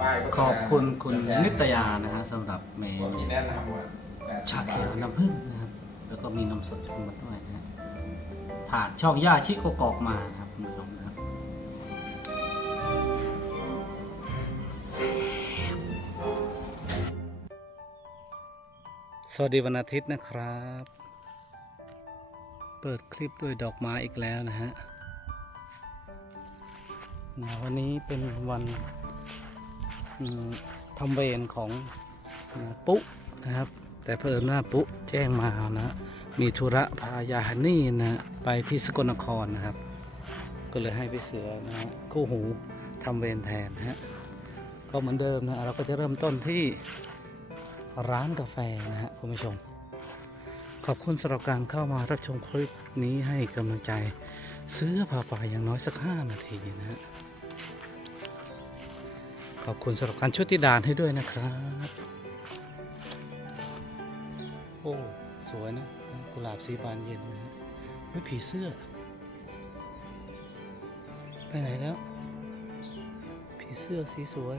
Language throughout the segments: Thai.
ป้ายโฆษณาขอบคุณคุณแพงนิตยานะฮะสำหรับเมผมนูมีแนะนำว่า80ชาเขียวบทน้ำผึ้งนะครับ แล้วก็มีนมสดจากมาด้วยนะฮะผ่านช่องย่าชิโกกอกมานะครับคุณผู้ชมนะครับสวัสดีวันอาทิตย์นะครับ เปิดคลิปด้วยดอกไม้อีกแล้วนะฮะนะวันนี้เป็นวันอืม ทำเวรของปุ๊นะครับ แต่เพิ่มหน้าปุ๊แจ้งมานะ มีธุระพายาฮันนี่นะไปที่สกลนครนะครับ ก็เลยให้พี่เสือนะคู่หูทำเวรแทนนะฮะก็เหมือนเดิมนะเราก็จะเริ่มต้นที่ร้านกาแฟนะฮะคุณผู้ชม ขอบคุณสำหรับการเข้ามารับชมคลิปนี้ให้กำลังใจ ซื้อพาไปอย่างน้อยสัก 5 นาทีนะฮะ อบคุณสำหรับการช่วยติดดานให้ด้วยนะครับ โอ้ สวยนะ กุหลาบสีบานเย็นนะฮะไม่ผีเสื้อ ไปไหนแล้ว ผีเสื้อสีสวย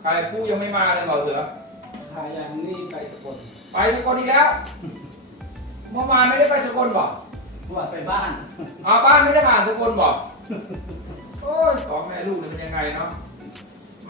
ใครผู้ยังไม่มาเลยเปล่าเสือพายาฮันนี่ไปสกลไปสกลอีกแล้ว เมื่อวานไม่ได้ไปสกลบอกว่าไปบ้านอาบ้านไม่ได้ผ่านสกลบอกโอ้ยสองแม่ลูกเนี่ยเป็นยังไงเนาะ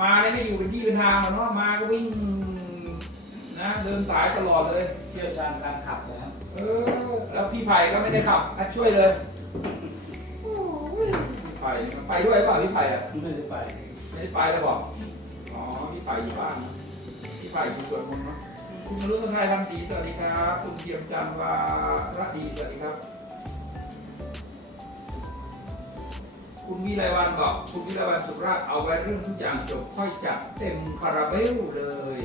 มาเนี่ยไม่อยู่เป็นที่เป็นทางหรอกเนาะมาก็วิ่งนะเดินสายตลอดเลยเชี่ยวชาญการขับแล้วเออแล้วพี่ไผ่ก็ไม่ได้ขับอะช่วยเลยโอ้ยพี่ไผ่ไปด้วยเปล่าพี่ไผ่อะไม่ได้ไปไม่ได้ไปแล้วบอก อ๋อพี่ไปอยู่บ้านพี่ไปอยู่สวนมนต์เนาะคุณมรุษไทยพันศรีสวัสดีครับคุณเทียมจันวาระดีสวัสดีครับ คุณวิไลวันบอกคุณวิไลวันสุราชเอาไว้เรื่องทุกอย่างจบค่อยจัดเต็มคาราเบลเลย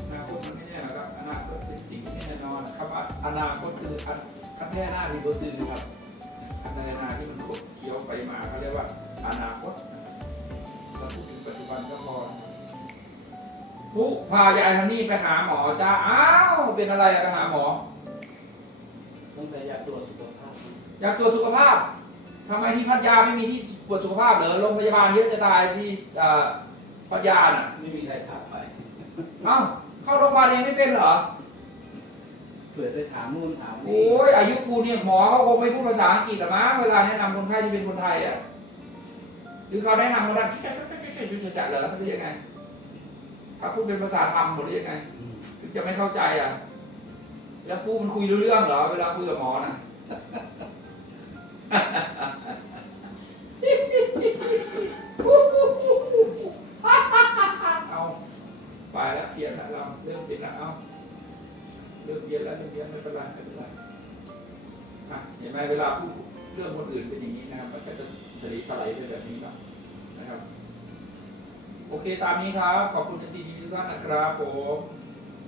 อนาคตมันไม่แน่หรอกครับอนาคตเป็นสิ่งที่แน่นอนคำว่าอนาคตคืออันคันแน่หน้ารีโบซีนครับอันในอนาที่มันขบเคี้ยวไปมาเขาเรียกว่าอนาคต เราพูดถึงปัจจุบันก็พอผู้พายายฮันนี่ไปหาหมอจ้าอ้าวเป็นอะไรอะไปหาหมอสงสัยอยากตรวจสุขภาพ อยากตรวจสุขภาพทำไมที่พัทยาไม่มีที่ตรวจสุขภาพเหรอโรงพยาบาลเยอะจะตายที่เอ่อพัทยาน่ะไม่มีใครขับไปเอ้าเข้าโรงพยาบาลเองไม่เป็นเหรอเผื่อจะถามนู่นถามนี่โอ้ยอายุกูเนี่ยหมอเขาคงไม่พูดภาษาอังกฤษหรอกมั้งเวลาแนะนำคนไข้ที่เป็นคนไทยอะ หรือเขาแนะนำคนไทยจัดเหรอหรือยังไงเขาพูดเป็นภาษาธรรมหมดหรือยังไงอืมหรือจะไม่เข้าใจอะ แล้วปูมันคุยรู้เรื่องเหรอ เวลาคุยกับหมอนะเอาไปแล้วเปลี่ยนแล้วเราเริ่มเปลี่ยนแล้วเอาเริ่มเปลี่ยนแล้วเริ่มเปลี่ยนไม่เป็นไรไม่เป็นไรอะเห็นไหมเวลาพูดเรื่องคนอื่นเป็นอย่างนี้นะครับมันก็จะ ฉลีสไลด์ไปแบบนี้ครับนะครับ โอเคตามนี้ครับ ขอบคุณเอซีทุกท่านนะครับผม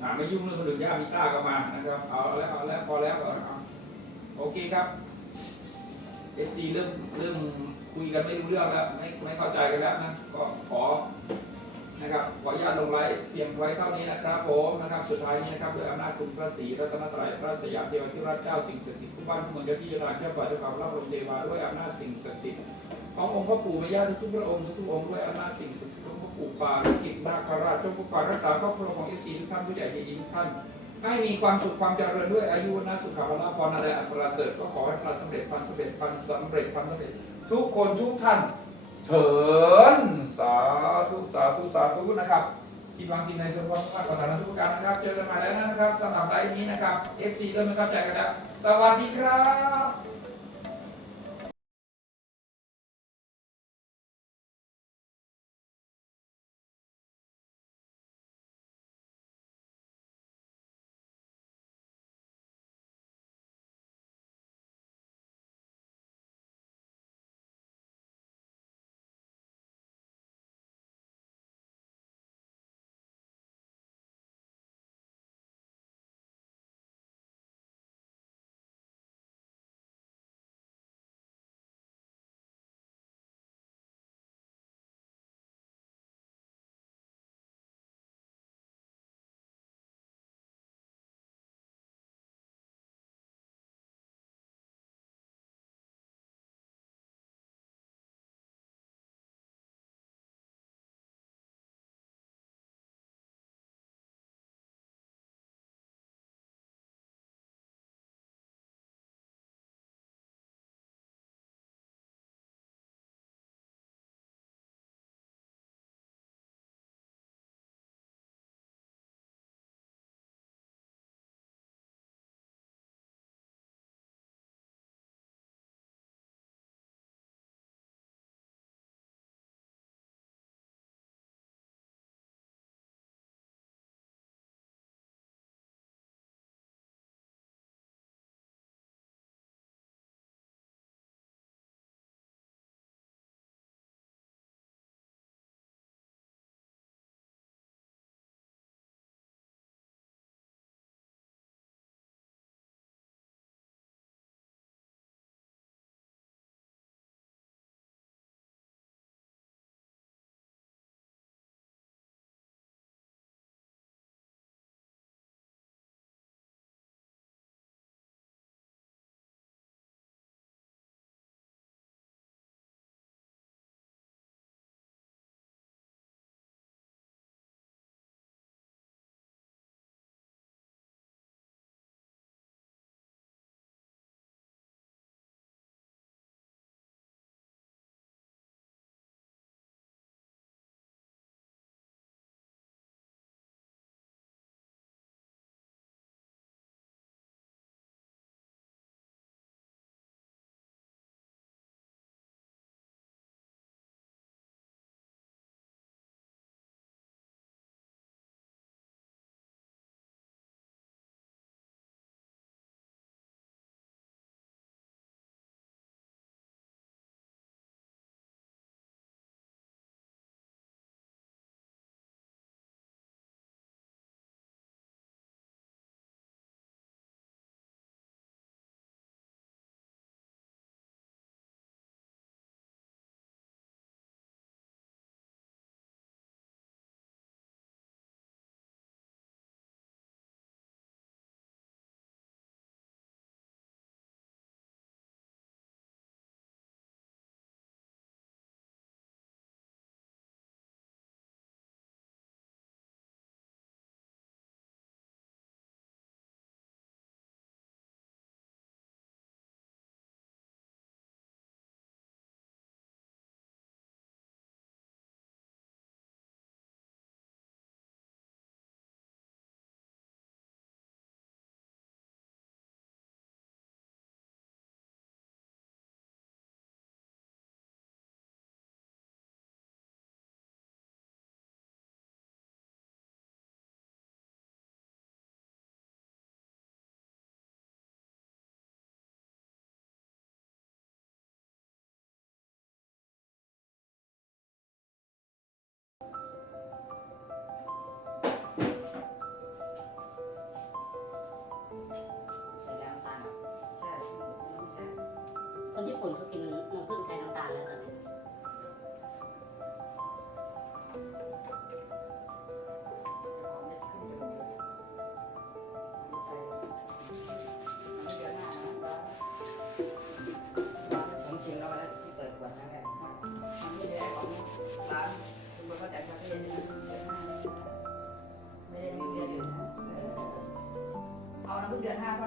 อ่าไม่ยุ่งเรื่องคนอื่นย่ามีต้าก็มานะครับ เอาแล้วเอาแล้วพอแล้วเอาโอเคครับเอซีเริ่มเริ่มคุยกันไม่รู้เรื่องแล้ว ไม่ไม่เข้าใจกันแล้วนะ ก็ขอ นะครับขออนุญาตลงไลฟ์เพียงไว้เท่านี้นะครับผมนะครับ สุดท้ายนี้นะครับด้วยอำนาจคุณพระศรีรัตนตรัยพระสยามเทวทิราชเจ้าสิ่งศักดิ์สิทธิ์คู่บ้านคู่เมืองที่เจ้าทาเจ้าป่าเจ้าเขาพรับลมเทวาด้วยอำนาจสิ่งศักดิ์สิทธิ์ขององค์พ่อปู่แม่ย่าทุกพระองค์ทุกองค์ด้วยอำนาจสิ่งศักดิ์สิทธิ์ของพ่อปู่ปาริกิตนาคราชเจ้าผู้ปกรักษาครอบครัวของเอฟซีทุกท่านผู้ใหญ่ใจดีทุกท่านให้มีความสุขความเจริญด้วยอายุนะสุขภาพพรอะไรอัตราเสริฐก็ขอให้พลันสำเร็จพลันสำเร็จพลันสำเร็จพลันสำเร็จ ทุกคนทุกท่าน เถินสาธุสาธุสาธุนะครับคิดวางสิ่งในส่วนความมากกว่านทุกประการนะครับ เจอกันใหม่แล้วนะครับสำหรับไลฟ์นี้นะครับ FC เริ่มไม่เข้าใจกันแล้วสวัสดีครับ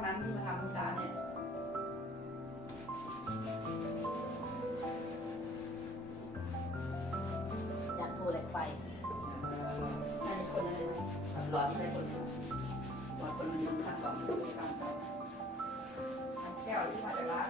นั้นที่มาทำที่ร้าเนี่ยจากภูเหล็กไฟน่นคนอะไรนะหลอดที่ใช้คนนะหลอดคนมายืนข้างกล่องสวยข้างกล่องแก้วที่มาจากร้าน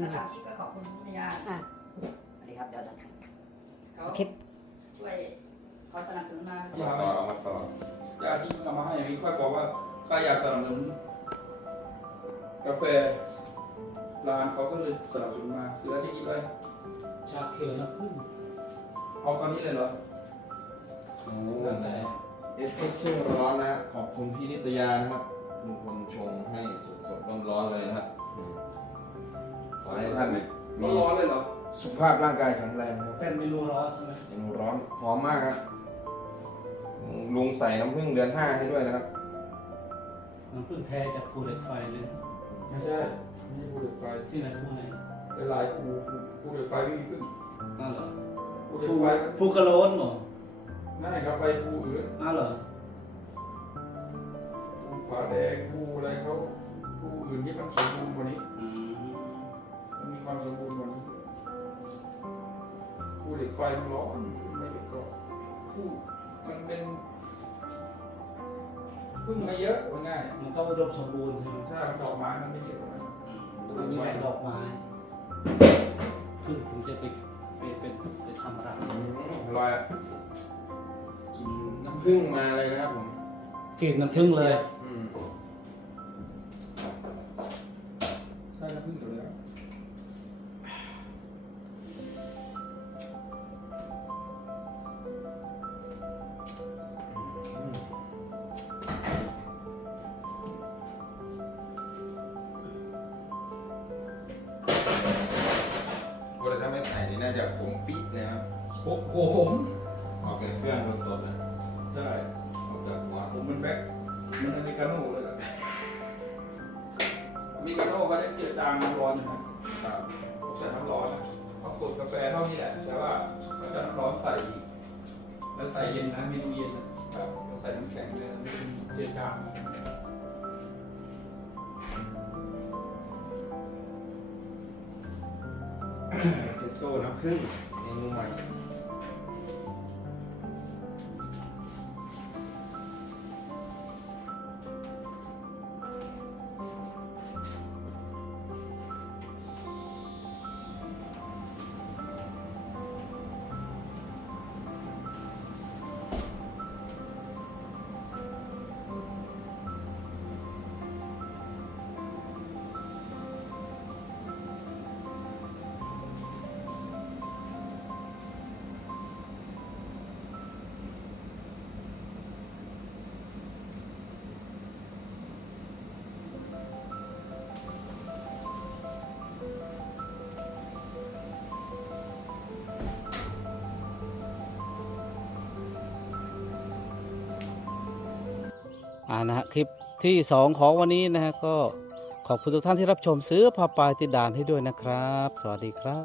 ถ้าทำคลิปก็ขอบคุณคุณนิยาอะสวัสดีครับเดี๋ยวจะเขาคลิปช่วยเขาสนับสนุนมาอย่าต่อเอามาต่ออย่าที่เอามาให้อย่างนี้ค่อยบอกว่าใครอยากสนับสนุนกาแฟร้านเขาก็เลยสนับสนุนมาซื้อแล้วที่กินเลยชาเขียวน้ำผึ้งเอาตอนนี้เลยเหรอโอ้โหเอสเปรสโซ่ร้อนนะฮะขอบคุณพี่นิตยานะครับเป็นคนชงให้สดๆร้อนๆเลยนะครับอืม ขอให้ท่านมีร้อนๆเลยเหรอ สุขภาพร่างกายแข็งแรงนะครับเป็นเมนูร้อนใช่ไหมเมนูร้อนหอมมากครับ ลุงใส่น้ำผึ้งเดือนห้าให้ด้วยนะครับ น้ำผึ้งแท้จากภูเหล็กไฟเลยไม่ใช่ไม่ใช่ภูเหล็กไฟที่ไหนภูไหนเป็นลายภูภูเหล็กไฟไม่มีพึ่งอ้าวเหรอภูเหล็กภูไฟภูกระโล้นเหรอไม่ครับไปภูอื่นอ้าวเหรอภูฟ้าแดงภูอะไรเขาภูอื่นที่มันสมบูรณ์กว่านี้อืมมันมี ความสมบูรณ์กว่านี้ภูเหล็กไฟมันร้อนไม่ได้ก็ภูมันเป็นพึ่งไม่เยอะว่าง่ายมันต้องอุดมสมบูรณ์ใช่ไหมถ้าดอกไม้มันไม่เยอะกว่านั้นมันมีแต่ดอกไม้พึ่งถึงจะไปไปไปไปทำรังอืมอร่อยอะกินน้ำผึ้งมาเลยนะครับผมกลิ่นน้ำผึ้งเลย ปี๊ดนะครับโอ้โหออกจากเครื่องสดๆนะได้ออกจากหัวผมเป็นแบ็คมันอเมริกาโน่เลยล่ะอเมริกาโน่เขาจะเจือจางน้ำร้อนอยู่นะครับเขาใส่น้ำร้อนนะเขากดกาแฟเท่านี้แหละ แต่ว่าเขาจะน้ำร้อนใส่อีกแล้วใส่เย็นนะเมนูเย็นนะครับเขาใส่น้ำแข็งเลยมันเป็นเจือจางเอสเปรสโซ่น้ำผึ้ง เมนู นะฮะคลิปที่ 2 ของวันนี้นะฮะก็ขอบคุณทุกท่านที่รับชมซื้อผ้าปลายติดด่านให้ด้วยนะครับ สวัสดีครับ